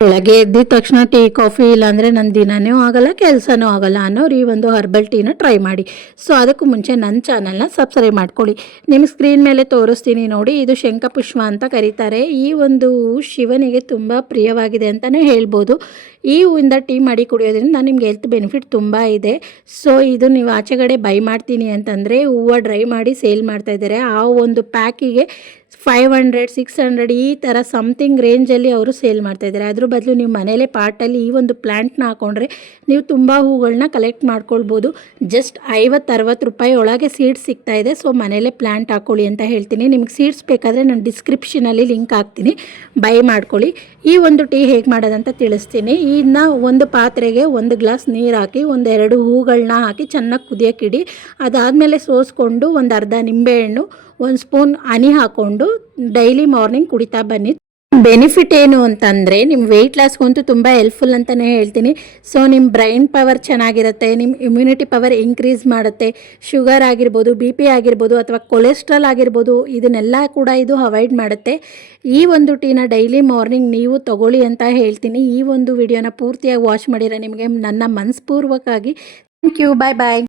ಬೆಳಗ್ಗೆ ಎದ್ದಿದ ತಕ್ಷಣ tea coffee ಇಲ್ಲಾಂದರೆ ನನ್ನ ದಿನನೂ ಆಗಲ್ಲ ಕೆಲಸನೂ ಆಗಲ್ಲ ಅನ್ನೋರು ಈ ಒಂದು ಹರ್ಬಲ್ ಟೀನ ಟ್ರೈ ಮಾಡಿ. ಸೊ ಅದಕ್ಕೂ ಮುಂಚೆ ನನ್ನ ಚಾನಲ್ನ ಸಬ್ಸ್ಕ್ರೈಬ್ ಮಾಡ್ಕೊಳ್ಳಿ. ನಿಮ್ಮ ಸ್ಕ್ರೀನ್ ಮೇಲೆ ತೋರಿಸ್ತೀನಿ ನೋಡಿ, ಇದು ಶಂಖಪುಷ್ಪ ಅಂತ ಕರೀತಾರೆ. ಈ ಒಂದು ಶಿವನಿಗೆ ತುಂಬ ಪ್ರಿಯವಾಗಿದೆ ಅಂತಲೇ ಹೇಳ್ಬೋದು. ಈ ಹೂವಿಂದ ಟೀ ಮಾಡಿ ಕುಡಿಯೋದ್ರಿಂದ ನಿಮ್ಗೆ ಹೆಲ್ತ್ ಬೆನಿಫಿಟ್ ತುಂಬ ಇದೆ. ಸೊ ಇದು ನೀವು ಆಚೆಗಡೆ ಬೈ ಮಾಡ್ತೀನಿ ಅಂತಂದರೆ ಹೂವು ಡ್ರೈ ಮಾಡಿ ಸೇಲ್ ಮಾಡ್ತಾಯಿದ್ದಾರೆ. ಆ ಒಂದು ಪ್ಯಾಕಿಗೆ 500 600 ಈ ಥರ ಸಮಥಿಂಗ್ ರೇಂಜಲ್ಲಿ ಅವರು ಸೇಲ್ ಮಾಡ್ತಾಯಿದ್ದಾರೆ. ಅದ್ರ ಬದಲು ನೀವು ಮನೇಲೇ ಪಾಟಲ್ಲಿ ಈ ಒಂದು ಪ್ಲ್ಯಾಂಟ್ನ ಹಾಕೊಂಡ್ರೆ ನೀವು ತುಂಬ ಹೂಗಳನ್ನ ಕಲೆಕ್ಟ್ ಮಾಡ್ಕೊಳ್ಬೋದು. ಜಸ್ಟ್ 50-60 ರೂಪಾಯಿ ಒಳಗೆ ಸೀಡ್ಸ್ ಸಿಗ್ತಾಯಿದೆ. ಸೊ ಮನೇಲೇ ಪ್ಲ್ಯಾಂಟ್ ಹಾಕ್ಕೊಳ್ಳಿ ಅಂತ ಹೇಳ್ತೀನಿ. ನಿಮ್ಗೆ ಸೀಡ್ಸ್ ಬೇಕಾದರೆ ನಾನು ಡಿಸ್ಕ್ರಿಪ್ಷನಲ್ಲಿ ಲಿಂಕ್ ಹಾಕ್ತೀನಿ, ಬೈ ಮಾಡ್ಕೊಳ್ಳಿ. ಈ ಒಂದು ಟೀ ಹೇಗೆ ಮಾಡೋದಂತ ತಿಳಿಸ್ತೀನಿ. ಇದನ್ನ ಒಂದು ಪಾತ್ರೆಗೆ 1 ಗ್ಲಾಸ್ ನೀರು ಹಾಕಿ 1-2 ಹೂಗಳನ್ನ ಹಾಕಿ ಚೆನ್ನಾಗಿ ಕುದಿಯೋಕ್ಕಿಡಿ. ಅದಾದಮೇಲೆ ಸೋಸ್ಕೊಂಡು ಒಂದು ಅರ್ಧ ನಿಂಬೆಹಣ್ಣು 1 ಸ್ಪೂನ್ ಹನಿ ಹಾಕ್ಕೊಂಡು ಡೈಲಿ ಮಾರ್ನಿಂಗ್ ಕುಡಿತಾ ಬನ್ನಿ. ಬೆನಿಫಿಟ್ ಏನು ಅಂತಂದರೆ ನಿಮ್ಮ ವೆಯ್ಟ್ ಲಾಸ್ಗಂತೂ ತುಂಬ ಹೆಲ್ಪ್ಫುಲ್ ಅಂತಲೇ ಹೇಳ್ತೀನಿ. ಸೊ ನಿಮ್ಮ ಬ್ರೈನ್ ಪವರ್ ಚೆನ್ನಾಗಿರುತ್ತೆ, ನಿಮ್ಮ ಇಮ್ಯುನಿಟಿ ಪವರ್ ಇನ್ಕ್ರೀಸ್ ಮಾಡುತ್ತೆ. ಶುಗರ್ ಆಗಿರ್ಬೋದು, BP ಆಗಿರ್ಬೋದು ಅಥವಾ ಕೊಲೆಸ್ಟ್ರಾಲ್ ಆಗಿರ್ಬೋದು, ಇದನ್ನೆಲ್ಲ ಕೂಡ ಇದು ಅವಾಯ್ಡ್ ಮಾಡುತ್ತೆ. ಈ ಒಂದು ಟೀನ ಡೈಲಿ ಮಾರ್ನಿಂಗ್ ನೀವು ತಗೊಳ್ಳಿ ಅಂತ ಹೇಳ್ತೀನಿ. ಈ ಒಂದು ವಿಡಿಯೋನ ಪೂರ್ತಿಯಾಗಿ ವಾಚ್ ಮಾಡಿರೋ ನಿಮಗೆ ನನ್ನ ಮನಸ್ಪೂರ್ವಕವಾಗಿ ಥ್ಯಾಂಕ್ ಯು. Bye bye.